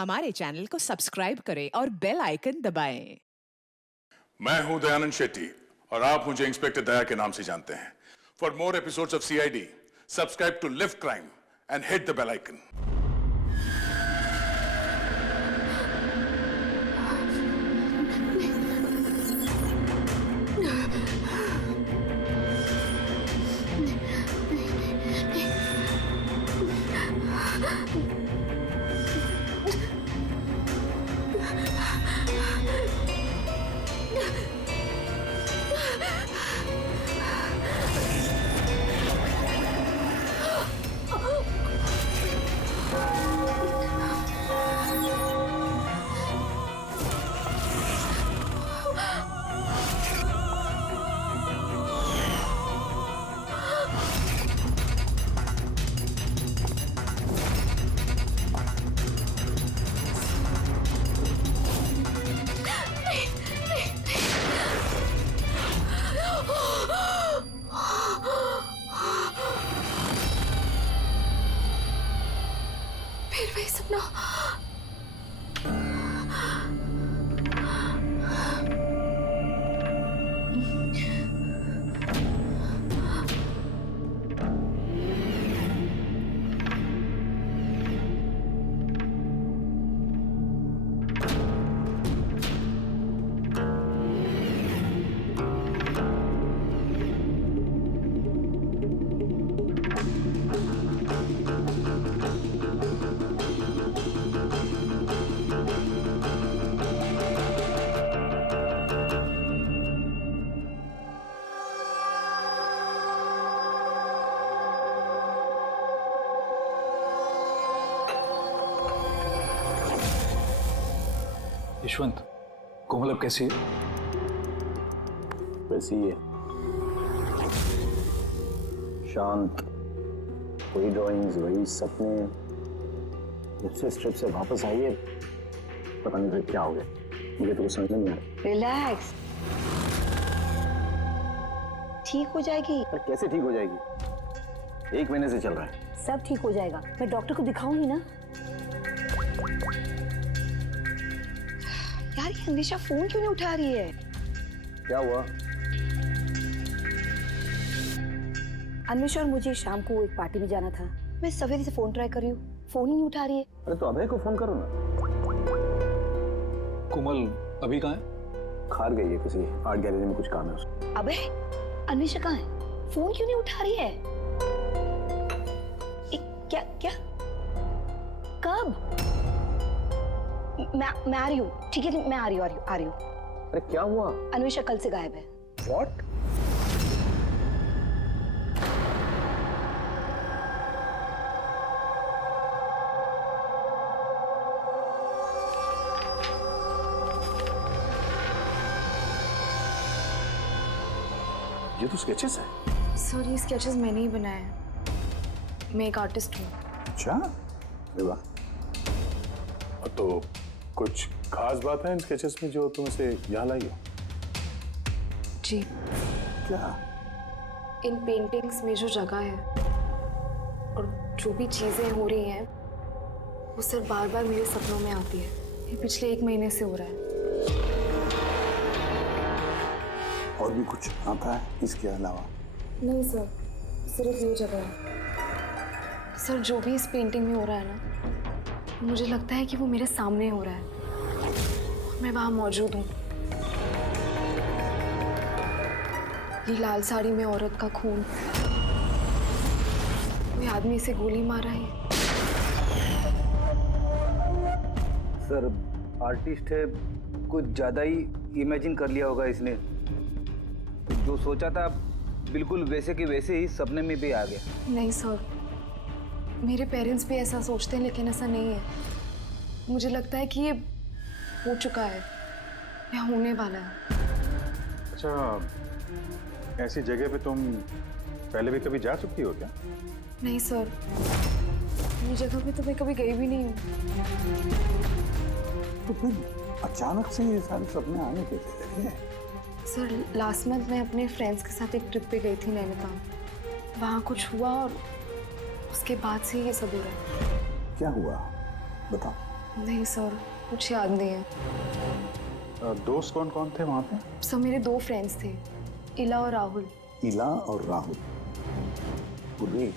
हमारे चैनल को सब्सक्राइब करें और बेल आइकन दबाएं। मैं हूं दयानंद शेट्टी और आप मुझे इंस्पेक्टर दया के नाम से जानते हैं। For more episodes of CID, subscribe to live crime and hit the bell icon. फिर वही सपना। यशवंत, कोमल अब कैसी है? वैसी ही है, शांत। वही ड्राइंग्स, वही सपने। जब से स्ट्रिप से वापस आई है, पता नहीं फिर क्या हो गया। मुझे तो कुछ समझ नहीं आ रहा। रिलैक्स, ठीक हो जाएगी। पर कैसे ठीक हो जाएगी? 1 महीने से चल रहा है। सब ठीक हो जाएगा, मैं डॉक्टर को दिखाऊंगी ना। यार ये अन्वेषा फोन क्यों नहीं उठा रही है? क्या हुआ? अन्वेषा और मुझे शाम को एक पार्टी में जाना था। मैं सवेरे से फोन ट्राई कर रही हूँ, फोन ही नहीं उठा रही है। अरे तो अभय को फोन करो ना। कोमल अभी कहाँ है? खार गई है, किसी आर्ट गैलरी में कुछ काम है उसको। अबे अन्वेषा कहाँ है? फोन क्यों नहीं उठा रही है? क्या क्या कब? मैं आ रही हूँ, ठीक है? मैं आ रही हूँ। अरे क्या हुआ? अन्वेषा कल से गायब है। What? ये तो स्केचेस है। सर ये स्केचेस मैंने ही बनाए हैं। मैं एक आर्टिस्ट हूँ। अच्छा, अरे वाह। तो कुछ खास बात है इन स्केचेस में जो तुम इसे यहाँ लाई हो? जी, क्या? इन पेंटिंग्स में जो जगह है और जो भी चीजें हो रही हैं वो सर बार बार मेरे सपनों में आती है। ये पिछले 1 महीने से हो रहा है। और भी कुछ आता है इसके अलावा? नहीं सर, सिर्फ ये जगह है। सर जो भी इस पेंटिंग में हो रहा है ना, मुझे लगता है कि वो मेरे सामने हो रहा है। मैं वहां मौजूद हूँ। ये लाल साड़ी में औरत का खून, कोई आदमी इसे गोली मार रहा है। सर आर्टिस्ट है, कुछ ज्यादा ही इमेजिन कर लिया होगा इसने। जो सोचा था बिल्कुल वैसे के वैसे ही सपने में भी आ गया। नहीं सर, मेरे पेरेंट्स भी ऐसा सोचते हैं, लेकिन ऐसा नहीं है। मुझे लगता है कि ये हो चुका है या होने वाला है। अच्छा, ऐसी जगह पे तुम पहले भी कभी जा चुकी हो क्या? नहीं सर, ये जगह पे तो मैं कभी गई भी नहीं हूँ। तो फिर अचानक से ये सारे सपने आने कैसे लगे? सर लास्ट मंथ मैं अपने फ्रेंड्स के साथ एक ट्रिप पे गई थी नैनीताल। वहाँ कुछ हुआ और उसके बाद से ये सब हो रहा है। क्या हुआ बताओ। नहीं सर, कुछ याद नहीं है। दोस्त कौन कौन थे वहां पे? सर मेरे 2 फ्रेंड्स थे, इला और राहुल। इला और राहुल। पूर्वी,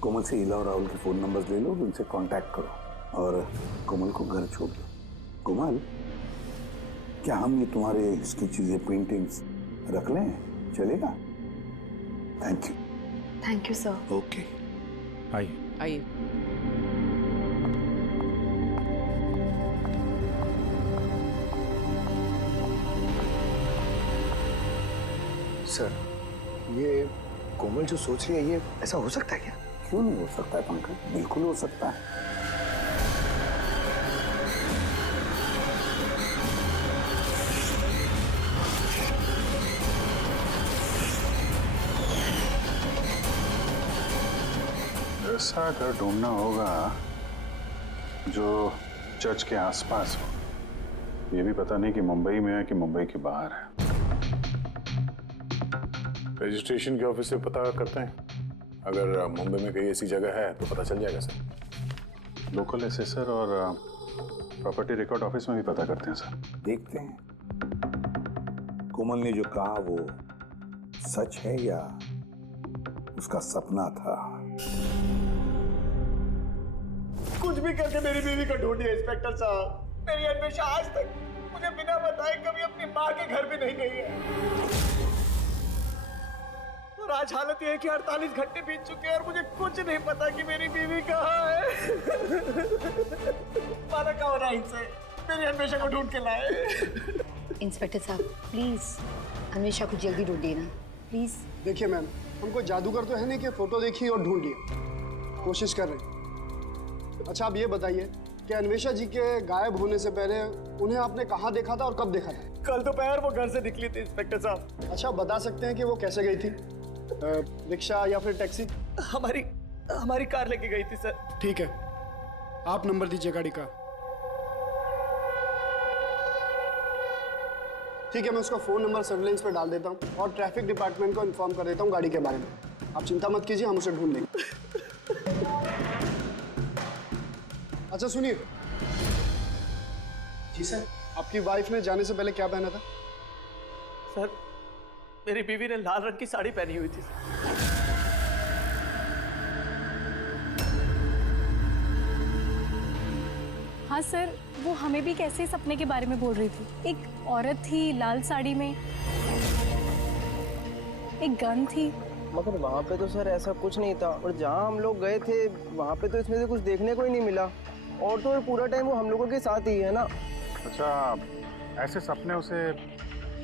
कोमल से इला और राहुल के फोन नंबर्स ले लो, उनसे कांटेक्ट करो और कोमल को घर छोड़ दो। कोमल, क्या हम ये तुम्हारे इसकी चीजें, पेंटिंग्स रख लें? चलेगा? Thank you. Thank you sir. Okay, आइए। आइए। सर, ये कोमल जो सोच रही है, ये ऐसा हो सकता है क्या? क्यों नहीं हो सकता है पंकज? बिल्कुल हो सकता है। ऐसा घर ढूंढना होगा जो चर्च के आसपास हो। ये भी पता नहीं कि मुंबई में है कि मुंबई के बाहर है। रजिस्ट्रेशन के ऑफिस से पता करते हैं, अगर मुंबई में कहीं ऐसी जगह है तो पता चल जाएगा सर। लोकल एसेसर और प्रॉपर्टी रिकॉर्ड ऑफिस में भी पता करते हैं सर। देखते हैं कोमल ने जो कहा वो सच है या उसका सपना था। कुछ भी करके मेरी बीवी को ढूंढिए इंस्पेक्टर साहब। मेरी अन्वेषा आज तक मुझे बिना बताए कभी अपनी माँ के घर भी नहीं गई है। और आज हालत ये है कि 48 घंटे बीत चुके हैं और मुझे कुछ नहीं पता कि मेरी बीवी कहाँ है। माना का होना इनसे मेरी अन्वेषा को ढूंढ के लाए। इंस्पेक्टर साहब प्लीज अन्वेषा को जल्दी ढूंढिए ना, प्लीज। देखिए मैम, हमको जादूगर तो है नहीं कि फोटो देखिए और ढूंढ लिए, कोशिश कर रहे हैं। अच्छा आप ये बताइए कि अन्वेषा जी के गायब होने से पहले उन्हें आपने कहाँ देखा था और कब देखा था? कल दोपहर वो घर से निकली थी इंस्पेक्टर साहब। अच्छा बता सकते हैं कि वो कैसे गई थी? रिक्शा या फिर टैक्सी? हमारी कार लेके गई थी सर। ठीक है, आप नंबर दीजिए गाड़ी का। ठीक है, मैं उसका फ़ोन नंबर सर्विलेंस पे डाल देता हूँ और ट्रैफिक डिपार्टमेंट को इन्फॉर्म कर देता हूँ गाड़ी के बारे में। आप चिंता मत कीजिए, हम उसे ढूंढ लेंगे। अच्छा सुनिए। जी सर। आपकी वाइफ ने जाने से पहले क्या पहना था? सर मेरी बीवी ने लाल रंग की साड़ी पहनी हुई थी। हाँ सर, वो हमें भी कैसे सपने के बारे में बोल रही थी। एक औरत थी लाल साड़ी में, एक गन थी। मगर वहाँ पे तो सर ऐसा कुछ नहीं था, और जहाँ हम लोग गए थे वहाँ पे तो इसमें से कुछ देखने को ही नहीं मिला। और तो पूरा टाइम वो हम लोगों के साथ ही है ना। अच्छा, ऐसे सपने उसे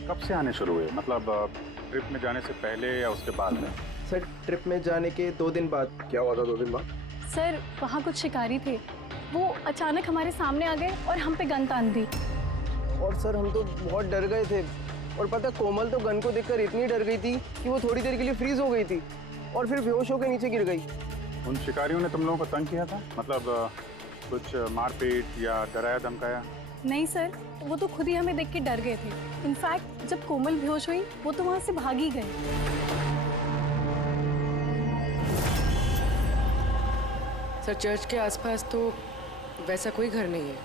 कब से आने शुरू हुए? मतलब ट्रिप में जाने से पहले या उसके बाद में? सर ट्रिप में जाने के 2 दिन बाद। क्या हुआ था 2 दिन बाद? सर वहाँ कुछ शिकारी थे, वो अचानक हमारे सामने आ गए और हम पे गन तान दी। और सर हम तो बहुत डर गए थे, और पता कोमल तो गन को देखकर इतनी डर गई थी कि वो थोड़ी देर के लिए फ्रीज हो गई थी और फिर बेहोश होकर नीचे गिर गई। उन शिकारियों ने तुम लोगों को तंग किया था? मतलब कुछ मारपीट या डराया धमकाया? नहीं सर, वो तो खुद ही हमें देख के डर गए थे। इनफैक्ट जब कोमल बेहोश हुई वो तो वहाँ से भाग ही गए। सर चर्च के आसपास तो वैसा कोई घर नहीं है।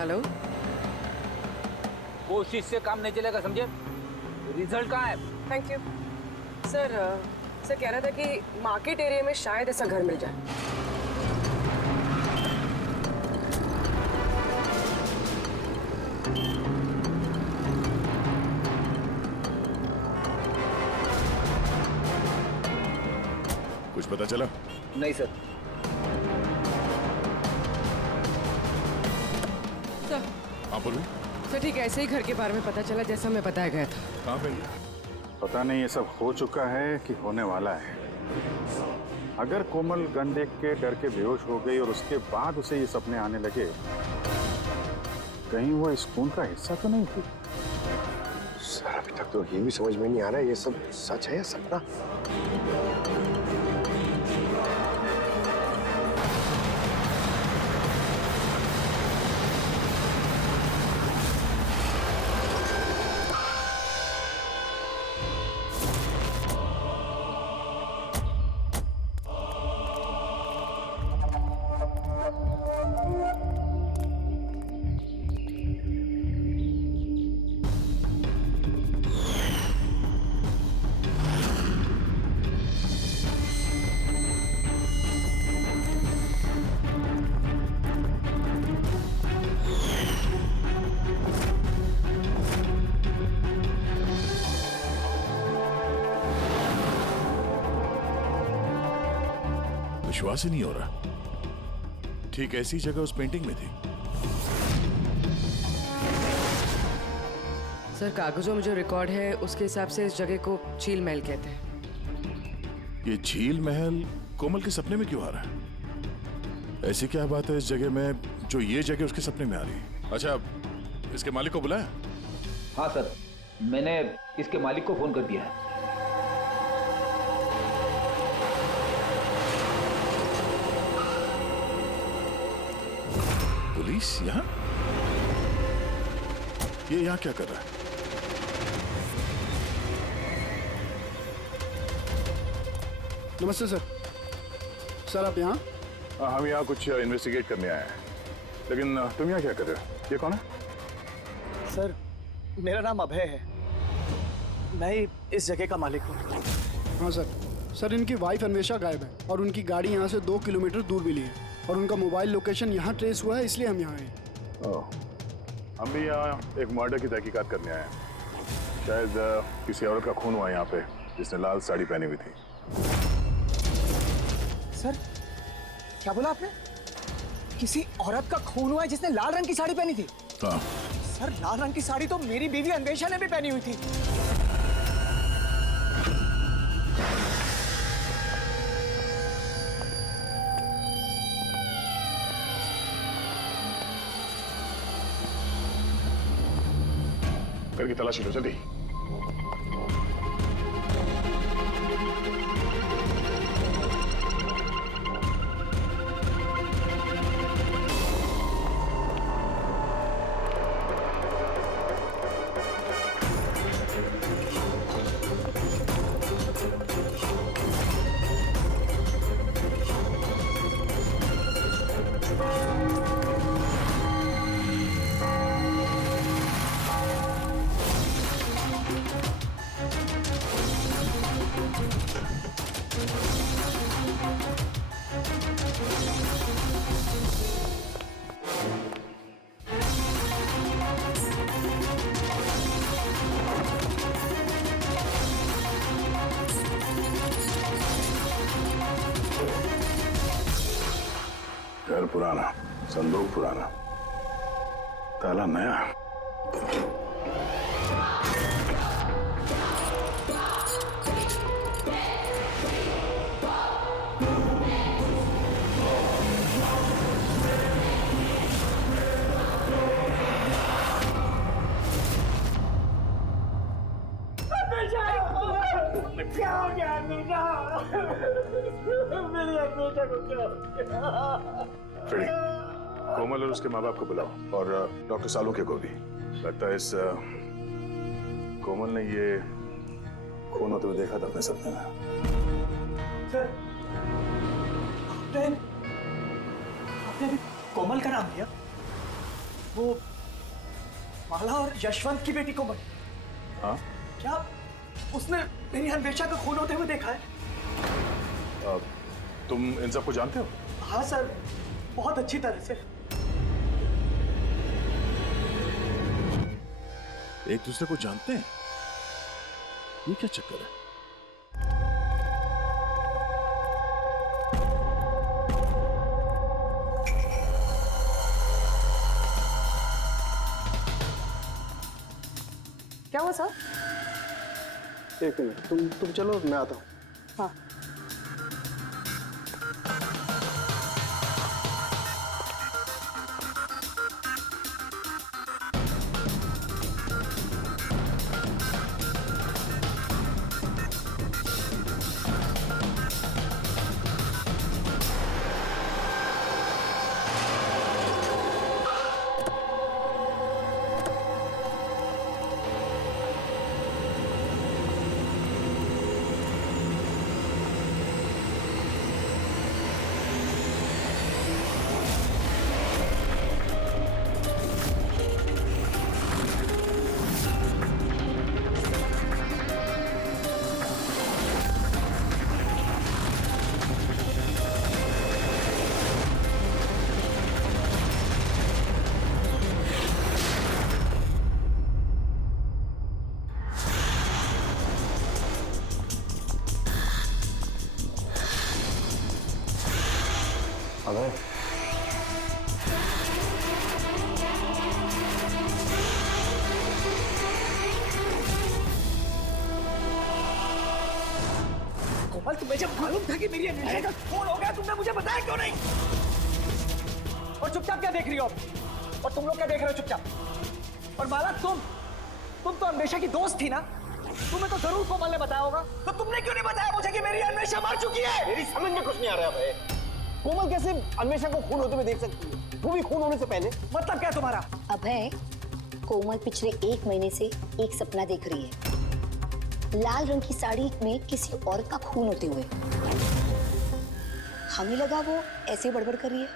हेलो, कोशिश से काम नहीं चलेगा, समझे? रिजल्ट कहाँ है? Thank you sir. सर कह रहा था कि मार्केट एरिया में शायद ऐसा घर मिल जाए। कुछ पता चला? नहीं सर। सर हाँ बोलो। सर ठीक ऐसे ही घर के बारे में पता चला जैसा हमें बताया गया था। कहाँ पे? पता नहीं ये सब हो चुका है कि होने वाला है। अगर कोमल गन देख के डर के बेहोश हो गई और उसके बाद उसे ये सपने आने लगे, कहीं वो इस खून का हिस्सा तो नहीं थी? सर अभी तक तो ये भी समझ में नहीं आ रहा है ये सब सच है या सपना। विश्वास ही नहीं हो रहा, ठीक ऐसी जगह उस पेंटिंग में थी। सर कागजों में जो रिकॉर्ड है उसके हिसाब से इस जगह को झील महल कहते हैं। ये झील महल कोमल के सपने में क्यों आ रहा है? ऐसी क्या बात है इस जगह में जो ये जगह उसके सपने में आ रही है? अच्छा, इसके मालिक को बुलाया? हाँ सर, मैंने इसके मालिक को फोन कर दिया है। पुलिस यहाँ? ये यहाँ क्या कर रहा है? नमस्ते सर। सर आप यहाँ? हम यहाँ कुछ इन्वेस्टिगेट करने आए हैं, लेकिन तुम यहाँ क्या कर रहे हो? ये कौन है? सर मेरा नाम अभय है, मैं ही इस जगह का मालिक हूँ। हाँ सर। सर इनकी वाइफ अन्वेषा गायब है और उनकी गाड़ी यहाँ से 2 किलोमीटर दूर मिली है और उनका मोबाइल लोकेशन यहाँ ट्रेस हुआ है, इसलिए हम यहाँ आए। हम भी यहाँ एक मर्डर की तहकीकात करने आए हैं। शायद किसी औरत का खून हुआ यहाँ पे जिसने लाल साड़ी पहनी हुई थी। सर क्या बोला आपने? किसी औरत का खून हुआ है जिसने लाल रंग की साड़ी पहनी थी? हाँ। सर लाल रंग की साड़ी तो मेरी बीवी अन्वेषा ने भी पहनी हुई थी। घर की तलाशी लो जल्दी। घर पुराना, संदूक पुराना, ताला नया। क्या हो गया अन्वेषा? मेरी अन्वेषा को क्या हो गया? फ्रेडी, कोमल और उसके माँ बाप को बुलाओ और डॉक्टर सालुके को भी। लगता है इस कोमल ने ये खून होते हुए देखा था अपने सपने में। सर आपने अभी कोमल का नाम लिया? वो माला और यशवंत की बेटी कोमल? हाँ। क्या उसने मेरी अन्वेषा का खून होते हुए देखा है? तुम इन सबको जानते हो? हाँ सर, बहुत अच्छी तरह से। एक दूसरे को जानते हैं? ये क्या चक्कर है? क्या हुआ सर? एक मिनट, तुम चलो, मैं आता हूँ। हाँ। अबे कोमल, तुम्हें जब मालूम था कि मेरी अन्वेषा का फोन हो गया, तुमने मुझे बताया क्यों नहीं? और चुपचाप क्या देख रही हो? और तुम लोग क्या देख रहे हो चुपचाप? और माला, तुम तो अन्वेषा की दोस्त थी ना? तुम्हें तो जरूर कोमल ने बताया होगा, तो तुमने क्यों नहीं बताया मुझे कि मेरी अन्वेषा मर चुकी है? मेरी समझ में कुछ नहीं आ रहा है। कोमल कैसे अन्वेषा को खून होते हुए देख सकती है, वो भी खून होने से पहले? मतलब क्या तुम्हारा? अभय, कोमल पिछले 1 महीने से एक सपना देख रही है, लाल रंग की साड़ी में किसी औरत का खून होते हुए। हमें लगा वो ऐसे बड़बड़ कर रही है।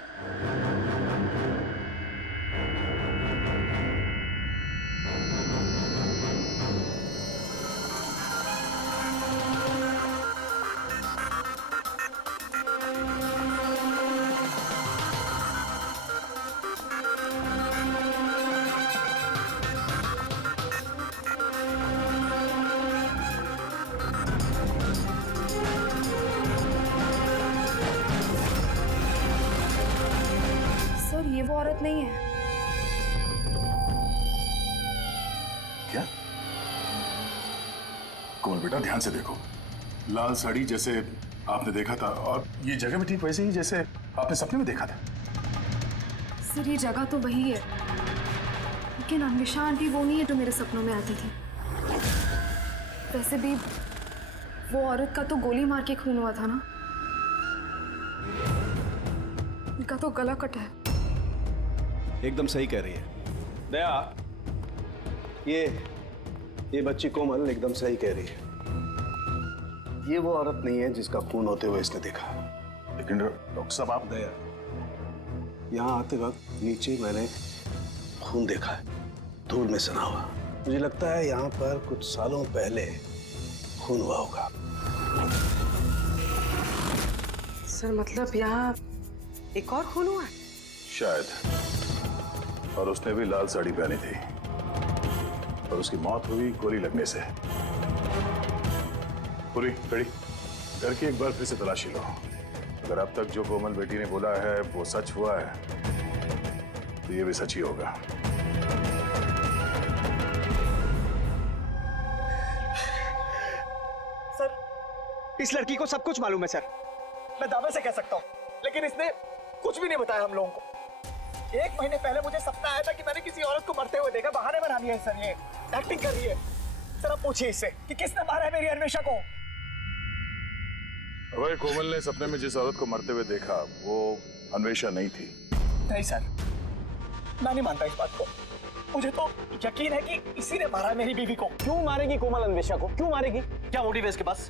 सर, ये वो औरत नहीं है। क्या? कोमल बेटा, ध्यान से देखो। लाल साड़ी जैसे आपने देखा था, और ये जगह भी ठीक वैसे ही जैसे आपने सपने में देखा था। सर, ये जगह तो वही है, लेकिन अन्वेषा आंटी वो नहीं है जो मेरे सपनों में आती थी। वैसे भी वो औरत का तो गोली मार के खून हुआ था ना, इनका तो गला कटा है। एकदम सही कह रही है दया, ये बच्ची कोमल एकदम सही कह रही है। ये वो औरत नहीं है जिसका खून होते हुए इसने देखा। लेकिन डॉक्टर साहब, आप दया, यहाँ आते वक्त नीचे मैंने खून देखा है, धूल में सना हुआ। मुझे लगता है यहाँ पर कुछ सालों पहले खून हुआ होगा। सर, मतलब यहाँ एक और खून हुआ है? शायद। और उसने भी लाल साड़ी पहनी थी, और उसकी मौत हुई गोली लगने से। पूरी खड़ी करके एक बार फिर से तलाशी लो। अगर अब तक जो कोमल बेटी ने बोला है वो सच हुआ है, तो ये भी सच ही होगा। सर, इस लड़की को सब कुछ मालूम है सर, मैं दावे से कह सकता हूँ, लेकिन इसने कुछ भी नहीं बताया हम लोगों को। 1 महीने पहले मुझे सपना आया था कि मैंने किसी औरत को मरते हुए देखा। बहाने बना रही है सर, ये एक्टिंग कर रही है। सर, आप पूछिए इससे कि किसने मारा है मेरी अन्वेषा को। अभय, कोमल ने सपने में जिस औरत को मरते हुए देखा वो अन्वेषा नहीं थी। नहीं सर, मैं नहीं मानता इस बात को। मुझे तो यकीन है कि इसी ने मारा है मेरी बीवी को। क्यों मारेगी कोमल अन्वेषा को? क्यों मारेगी? क्या मोटिव है इसके पास?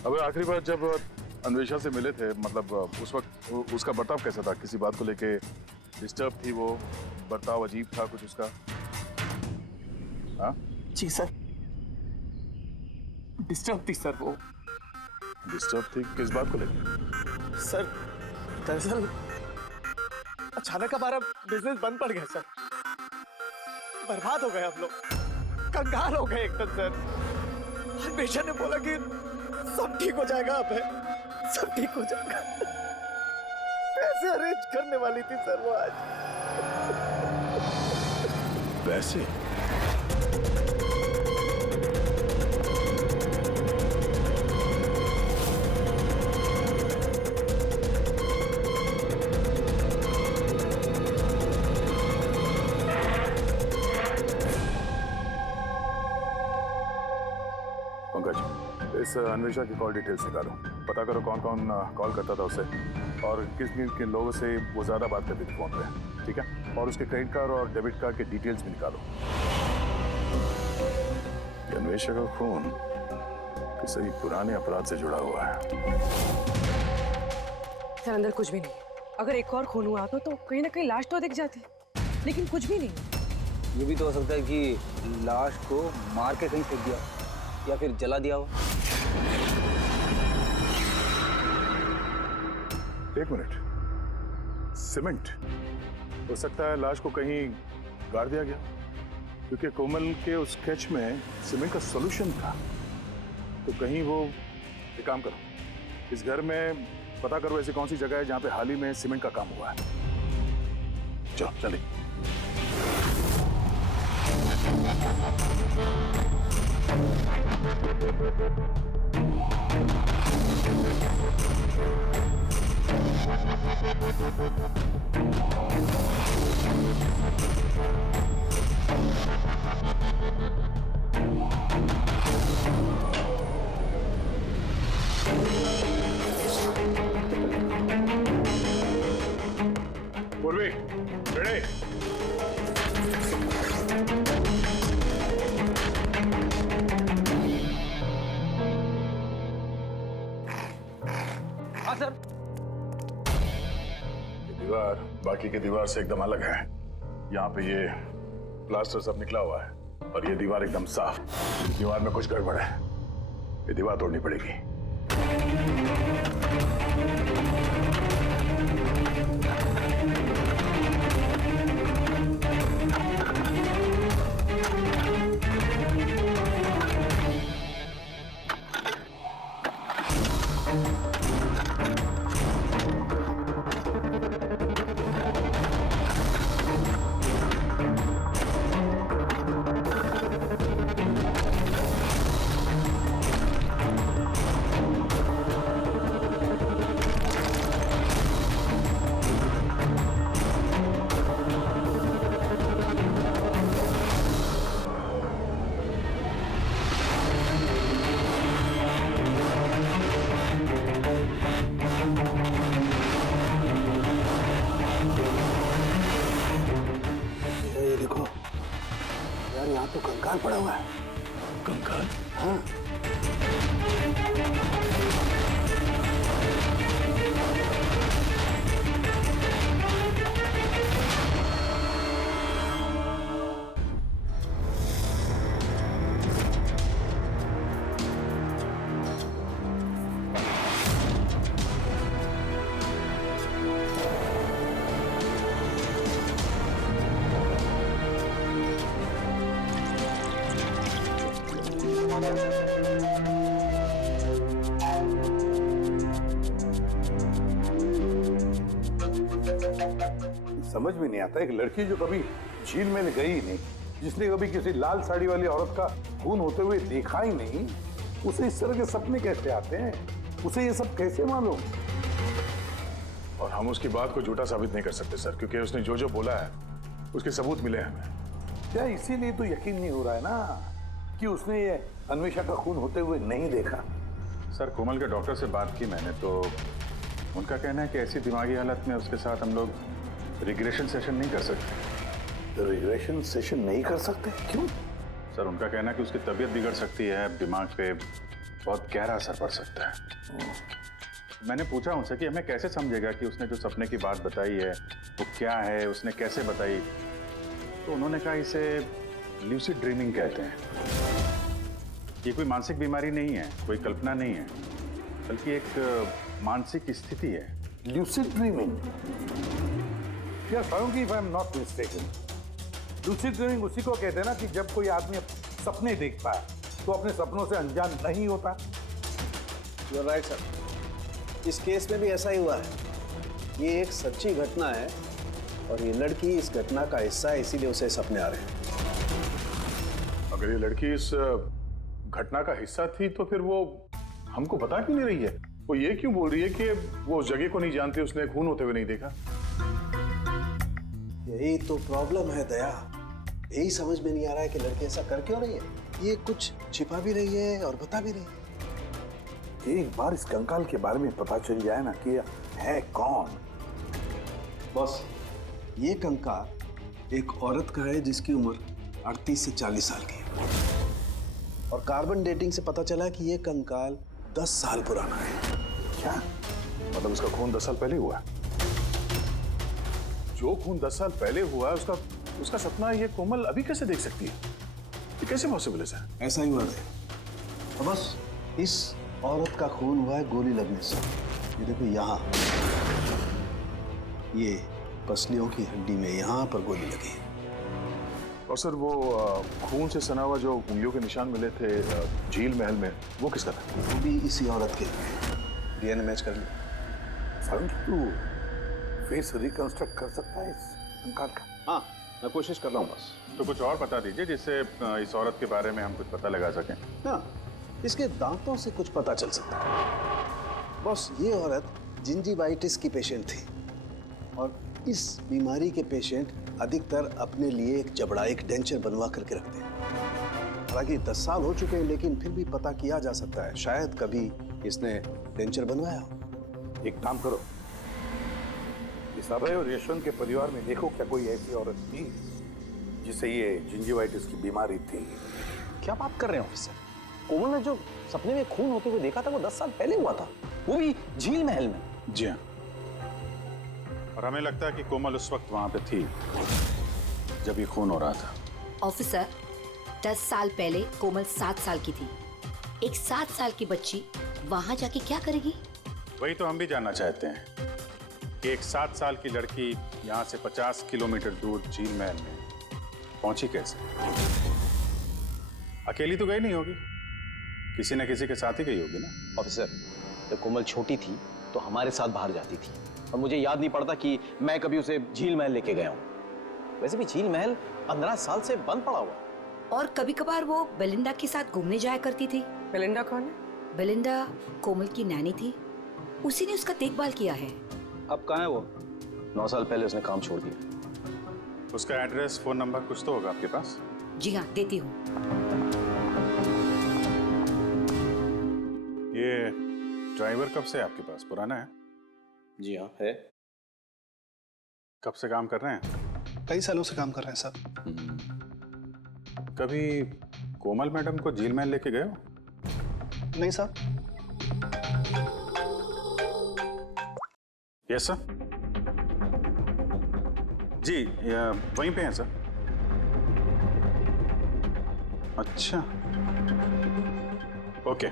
अबे, आखिरी बार जब अन्वेषा से मिले थे, मतलब उस वक्त उसका बर्ताव कैसा था? किसी बात को लेके डिस्टर्ब थी वो? बर्ताव अजीब था कुछ उसका? हाँ जी सर, डिस्टर्ब थी सर वो। डिस्टर्ब थी किस बात को लेके? सर, दरअसल अचानक हमारा बिजनेस बंद पड़ गया सर। बर्बाद हो गए हम लोग, कंगाल हो गए एकदम सर। अन्वेषा ने बोला कि सब ठीक हो जाएगा, अब है सब ठीक हो जाएगा। पैसे अरेंज करने वाली थी सर वो आज। पैसे? पंकज, इस अन्वेषा की कॉल डिटेल्स निकालो। पता करो कौन कौन कॉल करता था उसे, और किस किन लोगों से वो ज्यादा बात करती थी फोन पे, ठीक है? और उसके क्रेडिट कार्ड और डेबिट कार्ड के डिटेल्स भी निकालो। अन्वेषा का खून किसी पुराने अपराध से जुड़ा हुआ है। सर, अंदर कुछ भी नहीं है। अगर एक और खून हुआ तो कहीं ना कहीं लाश तो दिख जाती, लेकिन कुछ भी नहीं। ये भी तो हो सकता है कि लाश को मार के कहीं फेंक दिया या फिर जला दिया हो। एक मिनट, सीमेंट? हो सकता है लाश को कहीं गाड़ दिया गया, क्योंकि कोमल के उस स्केच में सीमेंट का सॉल्यूशन था। तो कहीं वो एक काम करो, इस घर में पता करो ऐसी कौन सी जगह है जहाँ पे हाल ही में सीमेंट का काम हुआ है। चलो चलिए। पूर्वी, रेडी? हाँ सर। ये दीवार बाकी के दीवार से एकदम अलग है। यहाँ पे ये प्लास्टर सब निकला हुआ है और ये दीवार एकदम साफ। इस दीवार में कुछ गड़बड़ है, ये दीवार तोड़नी पड़ेगी। ये देखो यार, यहाँ तो कंकाल पड़ा हुआ है। कंकाल? हाँ। समझ में नहीं आता, एक लड़की जो कभी झील में गई ही नहीं, जिसने कभी किसी लाल साड़ी वाली औरत का खून होते हुए देखा ही नहीं, उसे इस तरह के सपने कैसे आते हैं? उसे ये सब कैसे मालूम? और हम उसकी बात को झूठा साबित नहीं कर सकते सर, क्योंकि उसने जो जो बोला है उसके सबूत मिले हमें। क्या इसीलिए तो यकीन नहीं हो रहा है ना कि उसने ये अन्वेषा का खून होते हुए नहीं देखा? सर, कोमल के डॉक्टर से बात की मैंने, तो उनका कहना है कि ऐसी दिमागी हालत में उसके साथ हम लोग रिग्रेशन सेशन नहीं कर सकते। तो रिग्रेशन सेशन नहीं कर सकते? क्यों? सर, उनका कहना है कि उसकी तबीयत बिगड़ सकती है, दिमाग पे बहुत गहरा असर पड़ सकता है। मैंने पूछा उनसे कि हमें कैसे समझेगा कि उसने जो सपने की बात बताई है वो क्या है, उसने कैसे बताई, तो उन्होंने कहा इसे ल्यूसिड ड्रीमिंग कहते हैं। ये कोई मानसिक बीमारी नहीं है, कोई कल्पना नहीं है, बल्कि एक मानसिक स्थिति है। Lucid dreaming? या सारुंगी, if I am not mistaken, lucid dreaming उसी को कहते हैं ना कि जब कोई आदमी सपने देखता है तो अपने सपनों से अनजान नहीं होता। यू आर राइट सर, इस केस में भी ऐसा ही हुआ है। ये एक सच्ची घटना है और ये लड़की इस घटना का हिस्सा है, इसीलिए उसे सपने आ रहे हैं। अगर ये लड़की इस घटना का हिस्सा थी तो फिर वो हमको बता क्यों नहीं रही है? वो ये क्यों बोल रही है कि वो उस जगह को नहीं जानती, उसने खून होते हुए नहीं देखा? यही तो प्रॉब्लम है दया, यही समझ में नहीं आ रहा है कि लड़की ऐसा कर क्यों रही है। ये कुछ छिपा भी रही है और बता भी रही है। एक बार इस कंकाल के बारे में पता चल जाए ना कि है कौन। बॉस, ये कंकाल एक औरत का है जिसकी उम्र 38 से 40 साल की है और कार्बन डेटिंग से पता चला कि ये कंकाल 10 साल पुराना है। क्या मतलब उसका खून 10 साल पहले हुआ है? जो खून 10 साल पहले हुआ है उसका सपना ये कोमल अभी कैसे देख सकती है? ये कैसे पॉसिबल है सर? ऐसा ही हुआ है। तो बस इस औरत का खून हुआ है गोली लगने से। ये देखो यहाँ, ये पसलियों की हड्डी में यहाँ पर गोली लगी। और सर वो खून से सना हुआ जो उंगलियों के निशान मिले थे झील महल में, वो किसका था? वो भी इसी औरत के डीएनए मैच कर लिया। सारंग, तू फेस रिकंस्ट्रक्ट कर सकता है इस कंकाल का? हाँ, मैं कोशिश कर रहा हूँ बस। तो कुछ और बता दीजिए जिससे इस औरत के बारे में हम कुछ पता लगा सकें। हाँ, इसके दांतों से कुछ पता चल सकता है। बॉस, ये औरत जिंजीवाइटिस की पेशेंट थी और इस बीमारी के पेशेंट अधिकतर अपने लिए एक जबड़ा, एक डेंचर बनवा करके रखते हैं। हालांकि 10 साल हो चुके हैं, लेकिन फिर भी पता किया जा सकता है, शायद कभी इसने डेंचर बनवाया हो। एक काम करो, इस अभय और यशवंत के परिवार में देखो क्या कोई ऐसी औरत थी जिसे ये जिंजीवाइटिस की बीमारी थी। क्या बात कर रहे हैं ऑफिसर? कोमल ने जो सपने में खून होते हुए देखा था वो 10 साल पहले हुआ था, वो भी झील महल में। जी हाँ, और हमें लगता है कि कोमल उस वक्त वहां पे थी जब ये खून हो रहा था। ऑफिसर, 10 साल पहले कोमल 7 साल की थी। एक 7 साल की बच्ची वहां जाके क्या करेगी? वही तो हम भी जानना चाहते हैं कि एक 7 साल की लड़की यहाँ से 50 किलोमीटर दूर झील महल में पहुंची कैसे? अकेली तो गई नहीं होगी, किसी न किसी के साथ ही गई होगी ना। ऑफिसर, जब कोमल छोटी थी तो हमारे साथ बाहर जाती थी और मुझे याद नहीं पड़ता कि मैं कभी उसे झील महल लेके गया हूँ। वैसे भी झील महल 15 साल से बंद पड़ा हुआ। और कभी कभार वो बेलिंडा के साथ घूमने जाया करती थी। बेलिंडा कौन है? बेलिंडा कोमल की नैनी थी, उसी ने उसका देखभाल किया है। अब कहाँ है वो? 9 साल पहले उसने काम छोड़ दिया। उसका एड्रेस, फोन नंबर कुछ तो होगा आपके पास? जी हाँ, देती हूँ। ये ड्राइवर कब से आपके पास? पुराना है? जी हाँ, है। कब से काम कर रहे हैं? कई सालों से काम कर रहे हैं साहब। कभी कोमल मैडम को झील महल लेके गए हो? नहीं साहब। Yes sir. जी, वहीं पे हैं सर। अच्छा, ओके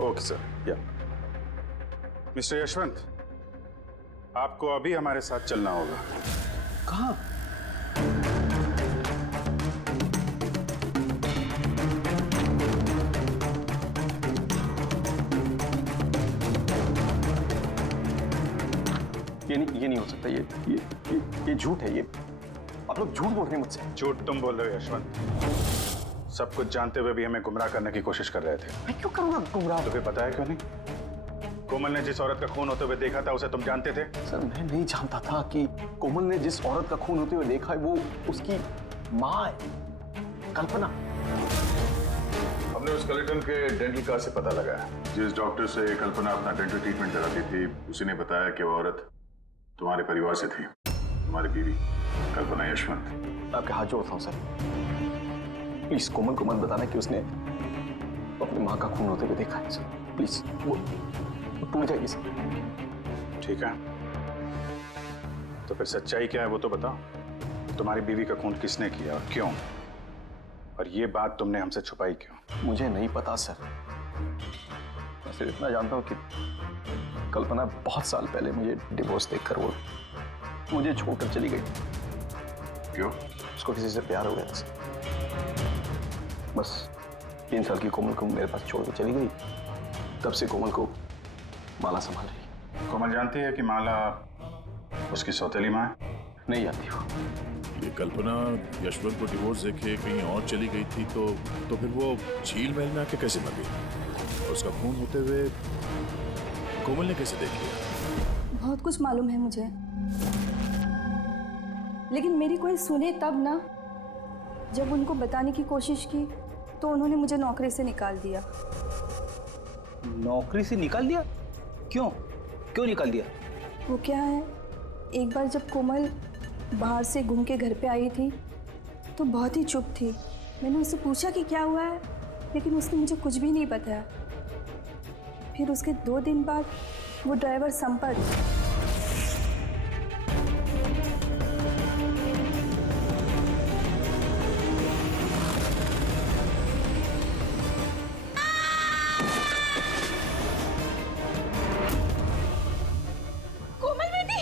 ओके सर। या मिस्टर यशवंत, आपको अभी हमारे साथ चलना होगा। कहाँ? ये नहीं हो सकता। ये झूठ है। ये आप लोग झूठ बोल रहे हैं मुझसे। झूठ तुम बोल रहे हो यशवंत। सब कुछ जानते हुए भी हमें गुमराह करने की कोशिश कर रहे थे। मैं क्यों करूंगा गुमराह? तुम्हें पता है क्यों नहीं? कोमल ने जिस औरत का खून होते हुए देखा था उसे तुम जानते थे? सर, मैं नहीं जानता था कि कोमल ने जिस औरत का खून होते हुए देखा है वो उसकी माँ है, कल्पना। हमने उस कलेक्टर के डेंटल कार्ड से पता लगाया। जिस डॉक्टर से कल्पना अपना डेंटल ट्रीटमेंट कराती थी, उसी ने बताया कि वो औरत तुम्हारे परिवार से थी, तुम्हारी बीवी कल्पना यशवंत। आपके हाथ जोड़ता हूँ सर, प्लीज कोमल को मत बताना कि उसने अपनी माँ का खून होते हुए देखा है सर। प्लीज, वो टूट जाएगी सर। ठीक है, तो फिर सच्चाई क्या है वो तो बताओ। तुम्हारी बीवी का खून किसने किया और क्यों? और ये बात तुमने हमसे छुपाई क्यों? मुझे नहीं पता सर। मैं सिर्फ इतना जानता हूँ कि कल्पना बहुत साल पहले मुझे डिवोर्स देकर वो मुझे छोड़कर चली गई। क्यों? उसको किसी से प्यार हो गया था सर। बस 3 साल की कोमल को मेरे पास छोड़ के चली गई। तब से कोमल को माला संभाल रही। कोमल जानती है कि माला उसकी सौतेली माँ है? नहीं जानती हो। ये कल्पना यशवंत को डिवोर्स देके कहीं और चली गई थी, तो फिर वो झील महल में आके कैसे मर गई? और उसका खून होते हुए कोमल ने कैसे देख लिया? बहुत कुछ मालूम है मुझे, लेकिन मेरी कोई सुने तब ना। जब उनको बताने की कोशिश की तो उन्होंने मुझे नौकरी से निकाल दिया। नौकरी से निकाल दिया? क्यों निकाल दिया? वो क्या है, एक बार जब कोमल बाहर से घूम के घर पे आई थी तो बहुत ही चुप थी। मैंने उससे पूछा कि क्या हुआ है, लेकिन उसने मुझे कुछ भी नहीं बताया। फिर उसके 2 दिन बाद वो ड्राइवर संपत कोमल बेटी,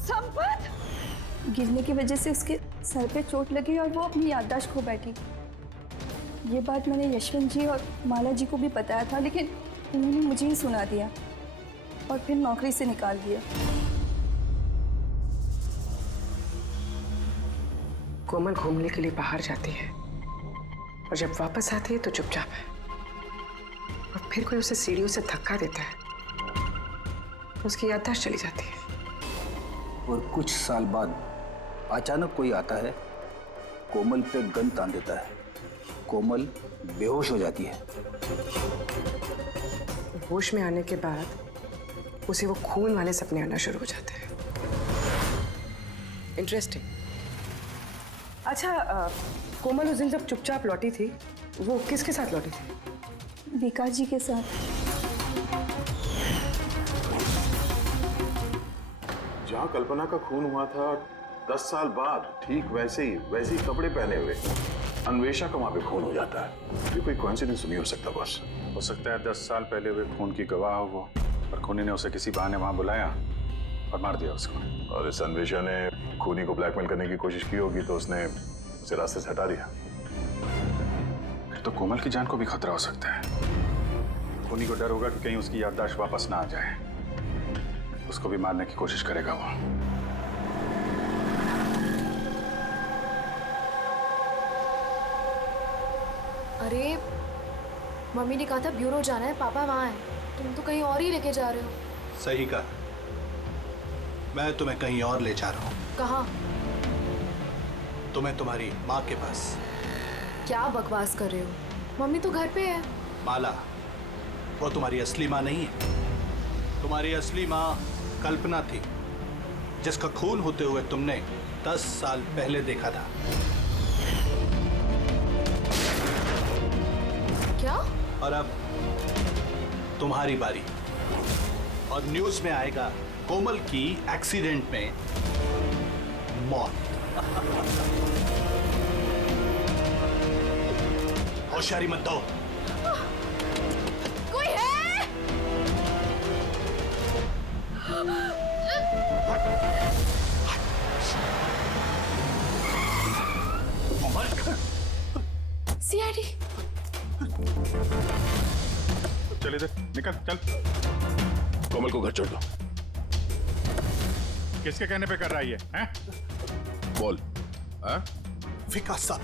संपत। गिरने की वजह से उसके सर पे चोट लगी और वो अपनी याददाश्त खो बैठी। ये बात मैंने यशवंत जी और माला जी को भी बताया था, लेकिन उन्होंने मुझे ही सुना दिया और फिर नौकरी से निकाल दिया। कोमल घूमने के लिए बाहर जाती है और जब वापस आती है तो चुपचाप है, और फिर कोई उसे सीढ़ियों से धक्का देता है, उसकी याददाश्त चली जाती है। और कुछ साल बाद अचानक कोई आता है, कोमल पे गन तान देता है, कोमल बेहोश हो जाती है। होश में आने के बाद उसे वो खून वाले सपने आना शुरू हो जाते हैं। इंटरेस्टिंग। अच्छा, कोमल उस दिन जब चुपचाप लौटी थी, वो किसके साथ लौटी थी? विकास जी के साथ। जहाँ कल्पना का खून हुआ था 10 साल बाद, ठीक वैसे ही कपड़े पहने हुए अन्वेषा का वहां पे खून हो जाता है। ये कोई कोइंसिडेंस नहीं हो सकता बॉस। हो सकता है 10 साल पहले हुए खून की गवाह हो वो, और खूनी ने उसे किसी बहाने वहां बुलाया और मार दिया उसको। और इस अन्वेषा ने खूनी को ब्लैकमेल करने की कोशिश की होगी, तो उसने उसे रास्ते से हटा दिया। फिर तो कोमल की जान को भी खतरा हो सकता है। खूनी को डर होगा कि कहीं उसकी याददाश्त वापस ना आ जाए, उसको भी मारने की कोशिश करेगा वो। अरे मम्मी ने कहा था ब्यूरो जाना है, पापा वहाँ है, तुम तो कहीं और ही लेके जा रहे हो। सही कहा, मैं तुम्हें कहीं और ले जा रहा हूँ। कहाँ? तुम्हें तुम्हारी माँ के पास। क्या बकवास कर रहे हो? मम्मी तो घर पे है। माला, वो तुम्हारी असली माँ नहीं है। तुम्हारी असली माँ कल्पना थी, जिसका खून होते हुए तुमने 10 साल पहले देखा था। क्या? और अब तुम्हारी बारी, और न्यूज़ में आएगा कोमल की एक्सीडेंट में मौत। होशियारी मत दो। कोई है? सीआईडी। चल इधर निकल, चल। कोमल को घर छोड़ दो। किसके कहने पे कर रहा है ये? हैं? बोल। हाँ? विकास साहब,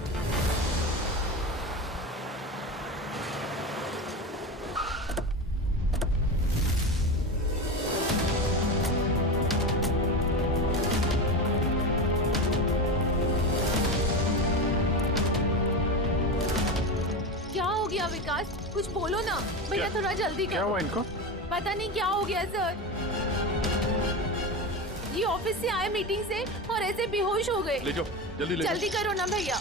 क्या हो गया विकास? कुछ बोलो ना भैया, थोड़ा जल्दी क्या करो। हुआ इनको? पता नहीं क्या हो गया सर, ये ऑफिस से आए मीटिंग से और ऐसे बेहोश हो गए। ले जाओ, जल्दी ले जाओ। जल्दी करो ना भैया।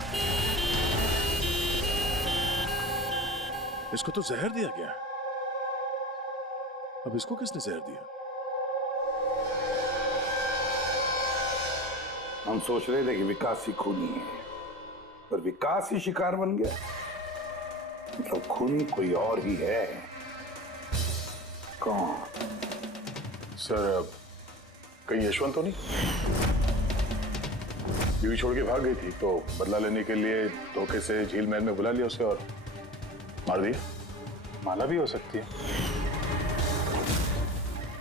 इसको तो जहर दिया गया। अब इसको किसने जहर दिया? हम सोच रहे थे कि विकास ही खूनी है, पर विकास ही शिकार बन गया। मतलब खूनी कोई और ही है। कौन? सर, कहीं यशवंत तो नहीं? बीवी छोड़ के भाग गई थी, तो बदला लेने के लिए धोखे से झील महल में बुला लिया उसे और मार दिया। माला भी हो सकती है।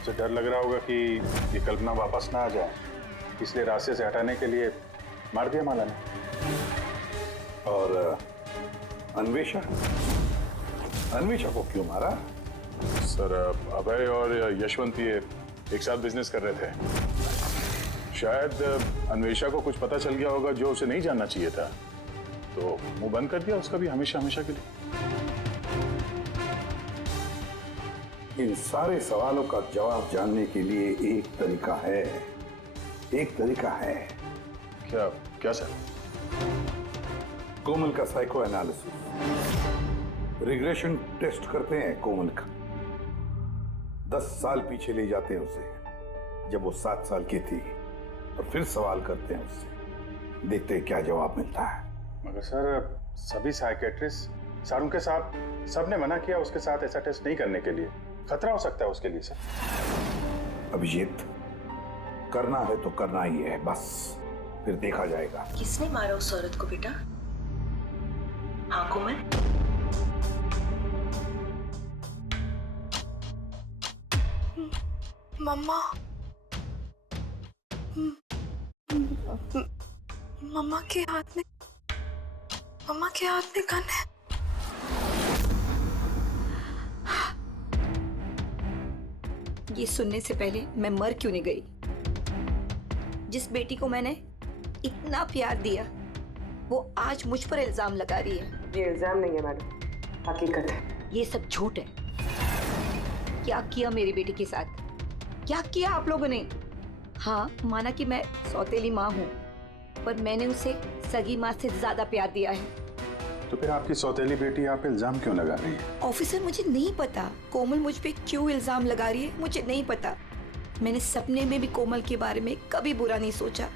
उसे डर लग रहा होगा कि ये कल्पना वापस ना आ जाए, इसलिए रास्ते से हटाने के लिए मार दिया माला ने। और अन्वेषा को क्यों मारा? सर, अभय और यशवंत ये एक साथ बिजनेस कर रहे थे। शायद अन्वेषा को कुछ पता चल गया होगा जो उसे नहीं जानना चाहिए था, तो मुंह बंद कर दिया उसका भी हमेशा हमेशा के लिए। इन सारे सवालों का जवाब जानने के लिए एक तरीका है। क्या क्या सर? कोमल का साइको एनालिसिस, रिग्रेशन टेस्ट करते हैं कोमल का। 10 साल पीछे ले जाते हैं उसे, जब वो 7 साल की थी, और फिर सवाल करते हैं उससे, देखते हैं क्या जवाब मिलता है। मगर सर, सभी साइकेट्रिस्ट सर उनके साथ सबने मना किया उसके साथ ऐसा टेस्ट नहीं करने के लिए। खतरा हो सकता है उसके लिए सर। अभिजीत, करना है तो करना ही है, बस फिर देखा जाएगा। किसने मारा उस औरत को बेटा? हाँ कोमल? मम्मा मम्मा के हाथ में गन है। ये सुनने से पहले मैं मर क्यों नहीं गई? जिस बेटी को मैंने इतना प्यार दिया वो आज मुझ पर इल्जाम लगा रही है। ये इल्जाम नहीं है मैडम, हकीकत है। ये सब झूठ है। क्या किया मेरी बेटी के साथ? क्या किया आप लोगों ने? हाँ, माना कि मैं सौतेली माँ हूँ, पर मैंने उसे सगी माँ से ज्यादा प्यार दिया है। तो फिर आपकी सौतेली बेटी आप इल्जाम क्यों लगा रही है? ऑफिसर, मुझे नहीं पता कोमल मुझ पे क्यों इल्जाम लगा रही है, मुझे नहीं पता। मैंने सपने में भी कोमल के बारे में कभी बुरा नहीं सोचा,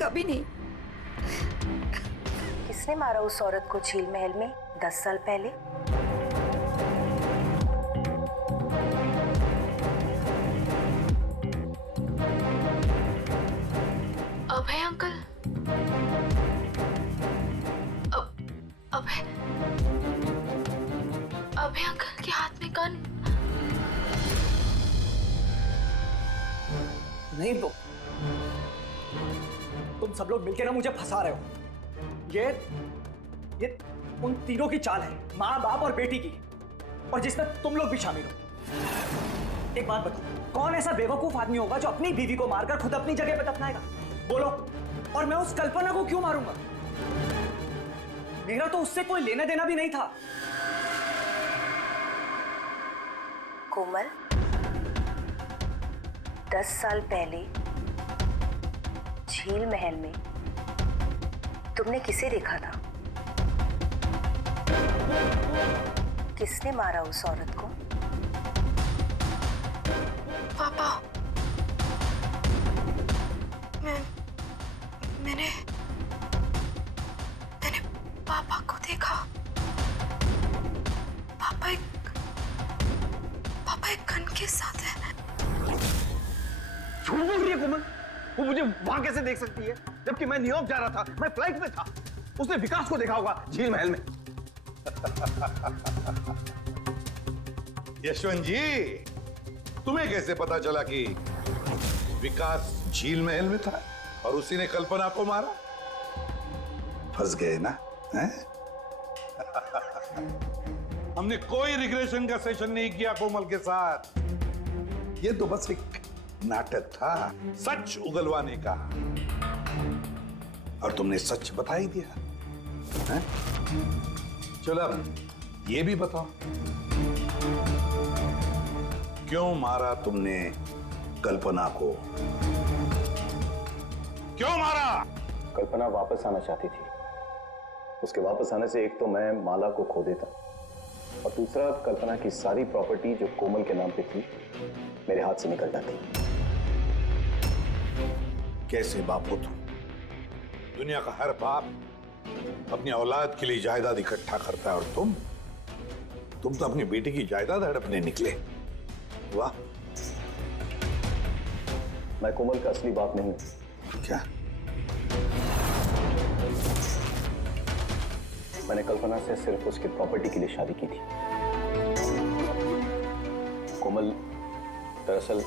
कभी नहीं। किसने मारा उस औरत को झील महल में 10 साल पहले? अभय अंकल। अभय अंकल के हाथ में गन। नहीं तो तुम सब लोग मिलकर ना मुझे फंसा रहे हो। ये उन तीनों की चाल है, माँ बाप और बेटी की, और जिसमें तुम लोग भी शामिल हो। एक बात बताओ, कौन ऐसा बेवकूफ आदमी होगा जो अपनी बीवी को मारकर खुद अपनी जगह पर दफनाएगा? बोलो। और मैं उस कल्पना को क्यों मारूंगा? मेरा तो उससे कोई लेना देना भी नहीं था। कोमल, 10 साल पहले झील महल में तुमने किसे देखा था? किसने मारा उस औरत को? पापा। मैंने पापा को देखा। पापा एक गन के साथ है। झूठ बोल रही है कोमल। वो मुझे वहां कैसे देख सकती है, जबकि मैं न्यूयॉर्क जा रहा था, मैं फ्लाइट में था। उसने विकास को देखा होगा झील महल में। यशवंत जी, तुम्हें कैसे पता चला कि विकास झील महल में था और उसी ने कल्पना को मारा? फंस गए ना? हैं? हमने कोई रिग्रेशन का सेशन नहीं किया कोमल के साथ। ये तो बस एक नाटक था, सच उगलवाने का। और तुमने सच बता ही दिया। हैं? चलो अब ये भी बताओ, क्यों मारा तुमने कल्पना को? क्यों मारा? कल्पना वापस आना चाहती थी। उसके वापस आने से एक तो मैं माला को खो देता, और दूसरा कल्पना की सारी प्रॉपर्टी जो कोमल के नाम पे थी मेरे हाथ से निकल जाती। कैसे बाप हो तुम? दुनिया का हर बाप अपनी औलाद के लिए जायदाद इकट्ठा करता है, और तुम तो अपनी बेटी की जायदाद हड़पने निकले। वाह। मैं कोमल का असली बाप नहीं हूं। क्या? मैंने कल्पना से सिर्फ उसकी प्रॉपर्टी के लिए शादी की थी। कोमल दरअसल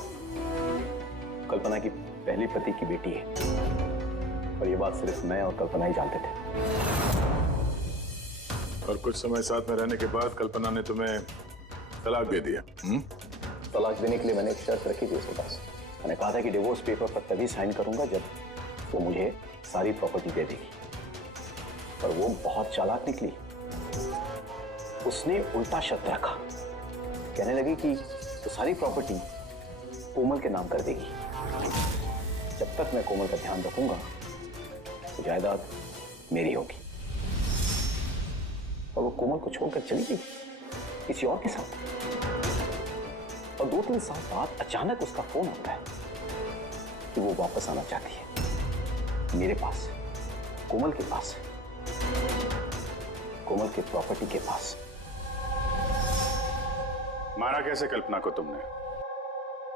कल्पना की पहली पति की बेटी है, और ये बात सिर्फ मैं और कल्पना ही जानते थे। और कुछ समय साथ में रहने के बाद कल्पना ने तुम्हें तलाक दे दिया? तलाक देने के लिए मैंने एक शर्त रखी थी उसके पास। मैंने कहा था कि डिवोर्स पेपर पर तभी साइन करूंगा जब वो मुझे सारी प्रॉपर्टी दे देगी। पर वो बहुत चालाक निकली। उसने उल्टा शर्त रखा, कहने लगी कि तो सारी प्रॉपर्टी कोमल के नाम कर देगी। जब तक मैं कोमल का ध्यान रखूंगा तो जायदाद मेरी होगी। और वो कोमल को छोड़कर चली गई किसी और के साथ। और 2-3 साल बाद अचानक उसका फोन आता है कि वो वापस आना चाहती है मेरे पास, कोमल के पास, कोमल के प्रॉपर्टी के पास। मारा कैसे कल्पना को तुमने?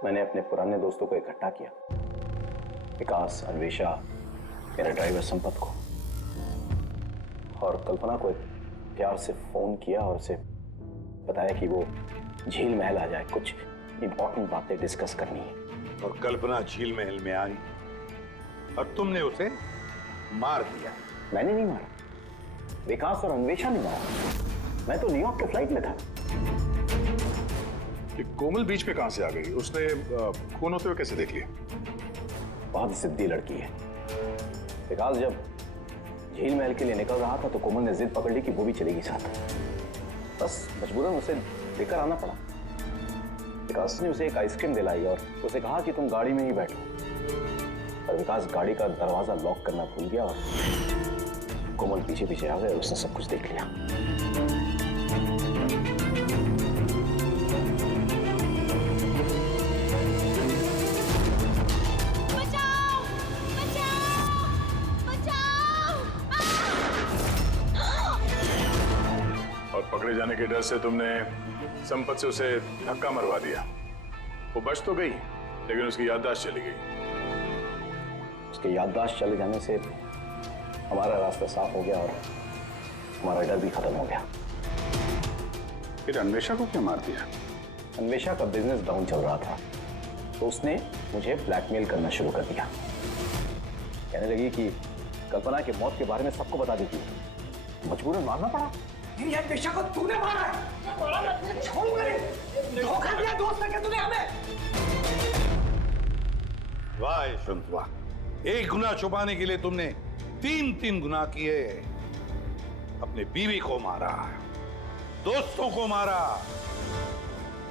मैंने अपने पुराने दोस्तों को इकट्ठा किया, विकास, अन्वेषा, मेरे ड्राइवर संपत को, और कल्पना को प्यार से फोन किया और उसे बताया कि वो झील महल आ जाए, कुछ इंपॉर्टेंट बातें डिस्कस करनी है। और कल्पना झील महल में आई और तुमने उसे मार दिया। मैंने नहीं मारा, विकास और अन्वेषा ने मारा। मैं तो न्यूयॉर्क के फ्लाइट में था। कि कोमल बीच पे कहां से आ गई? उसने खून होते हुए कैसे देख लिया? बहुत जिद्दी लड़की है। विकास जब झील महल के लिए निकल रहा था तो कोमल ने जिद पकड़ ली कि वो भी चलेगी साथ। बस मजबूरन उसे लेकर आना पड़ा। विकास ने उसे एक आइसक्रीम दिलाई और उसे कहा कि तुम गाड़ी में ही बैठो। पर विकास गाड़ी का दरवाजा लॉक करना भूल गया और कोमल पीछे पीछे आ गए और उसने सब कुछ देख लिया। और पकड़े जाने के डर से तुमने संपत से उसे धक्का मरवा दिया। वो बच तो गई लेकिन उसकी याददाश्त चली गई। उसके याददाश्त चले जाने से हमारा रास्ता साफ हो गया और हमारा डर भी खत्म हो गया। फिर अन्वेषा को क्यों मार दिया? अन्वेषा का बिजनेस डाउन चल रहा था तो उसने मुझे ब्लैकमेल करना शुरू कर दिया। कहने लगी कि कल्पना की मौत के बारे में सबको बता दी थी। मजबूरन मारना पड़ा। ये अन्वेषा को तूने मारा है। छोड़ूंगा नहीं। धोखा दिया दोस्त ने तूने हमें। वाह यशवंत वाह, एक गुनाह छुपाने के लिए तुमने 3 गुनाह किए। अपने बीवी को मारा, दोस्तों को मारा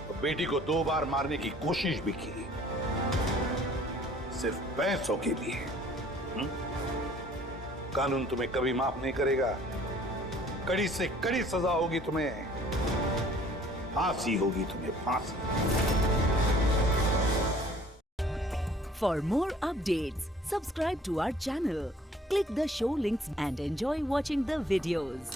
और बेटी को 2 बार मारने की कोशिश भी की, सिर्फ पैसों के लिए। कानून तुम्हें कभी माफ नहीं करेगा। कड़ी से कड़ी सजा होगी तुम्हें, फांसी होगी तुम्हें, फांसी। For more updates, subscribe to our channel, click the show links and enjoy watching the videos.